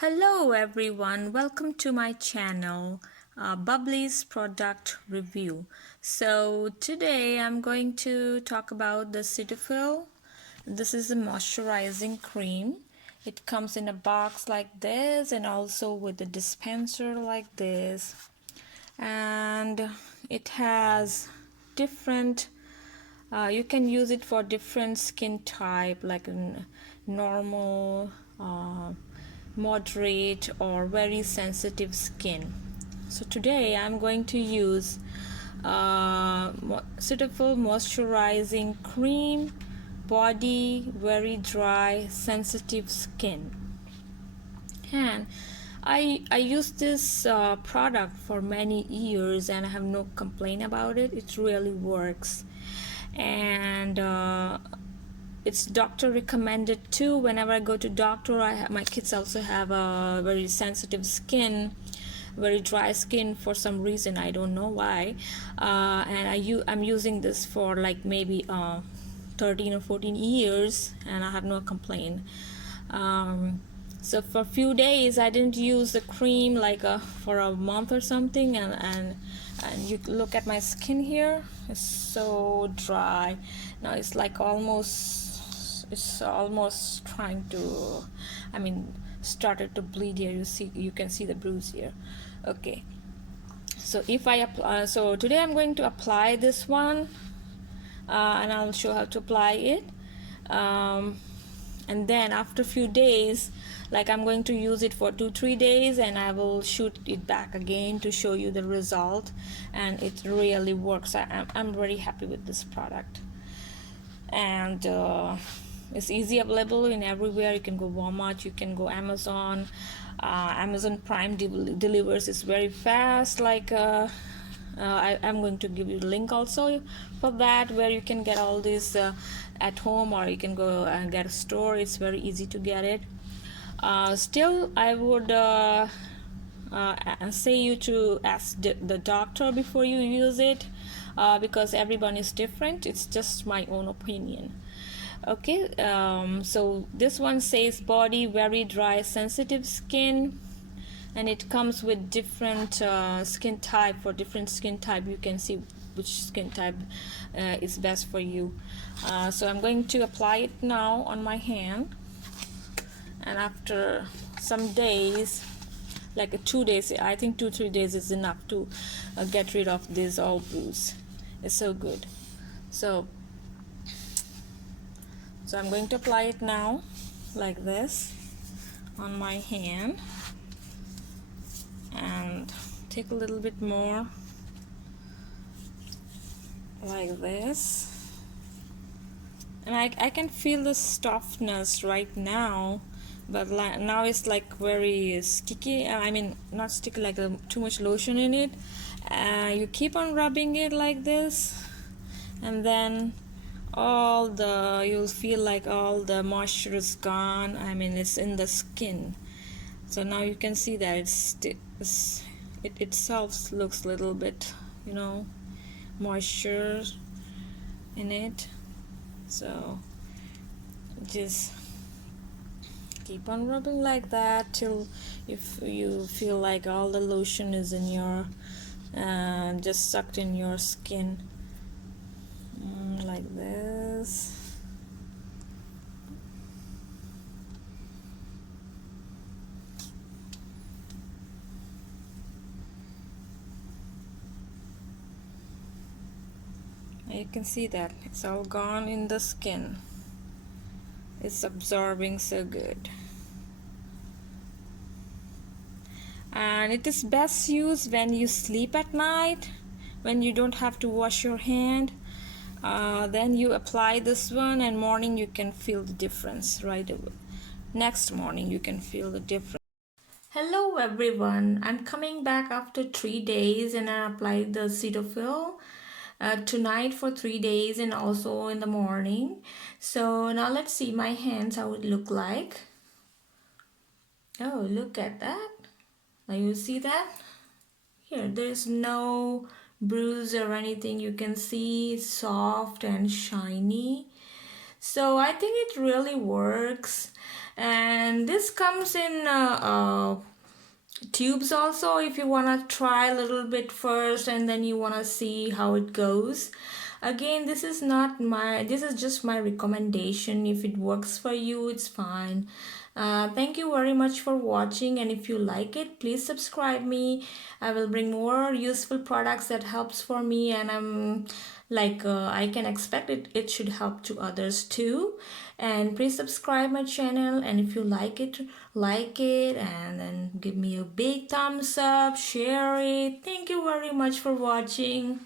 Hello everyone, welcome to my channel, Bubbly's product review. So today I'm going to talk about the Cetaphil. This is a moisturizing cream. It comes in a box like this and also with a dispenser like this. And it has different you can use it for different skin type like normal, moderate or very sensitive skin. So today I'm going to use Cetaphil moisturizing cream, body very dry sensitive skin. And I used this product for many years and I have no complaint about it. It really works. And it's doctor recommended too. Whenever I go to doctor, my kids also have a very sensitive skin, very dry skin for some reason. I don't know why. And I'm using this for like maybe 13 or 14 years and I have no complaint. So for a few days I didn't use the cream like for a month or something, and you look at my skin here, it's so dry now. It's like it's almost trying to, started to bleed here. You can see the bruise here. Okay, so if I apply, so today I'm going to apply this one, and I'll show how to apply it. And then after a few days, like I'm going to use it for 2-3 days and I will shoot it back again to show you the result, and it really works. I'm very happy with this product, and it's easy available in everywhere. You can go Walmart, you can go Amazon. Amazon Prime delivers. It's very fast. Like I'm going to give you the link also for that, where you can get all this at home, or you can go and get a store. It's very easy to get it. Still, I would say you to ask the doctor before you use it, because everyone is different. It's just my own opinion. Okay, so this one says body very dry sensitive skin, and it comes with different skin type. For different skin type, you can see which skin type is best for you. So I'm going to apply it now on my hand, and after some days, like 2 days, I think 2-3 days is enough to get rid of this all bruise. It's so good. So I'm going to apply it now like this on my hand, and take a little bit more like this. And I can feel the softness right now, but now it's like very sticky. Not sticky, like too much lotion in it. You keep on rubbing it like this, and then you'll feel like all the moisture is gone. It's in the skin. So now you can see that it itself looks a little bit, moisture in it. So just keep on rubbing like that till you feel like all the lotion is in your just sucked in your skin, like this. You can see that it's all gone in the skin. It's absorbing so good, and it is best used when you sleep at night, when you don't have to wash your hand. Then you apply this one, and morning you can feel the difference right away. Next morning you can feel the difference. Hello everyone, I'm coming back after 3 days, and I applied the Cetaphil tonight for 3 days and also in the morning. So now let's see my hands, how it look like. Oh, look at that. Now you see that here, there's no bruise or anything. You can see it's soft and shiny. So I think it really works, And this comes in tubes also, if you want to try a little bit first and then you want to see how it goes. Again, this is just my recommendation. If it works for you, it's fine. Thank you very much for watching, and if you like it, please subscribe me. I will bring more useful products that helps for me, and I'm I can expect it should help to others too. And please subscribe my channel, and if you like it, and then give me a big thumbs up, share it. Thank you very much for watching.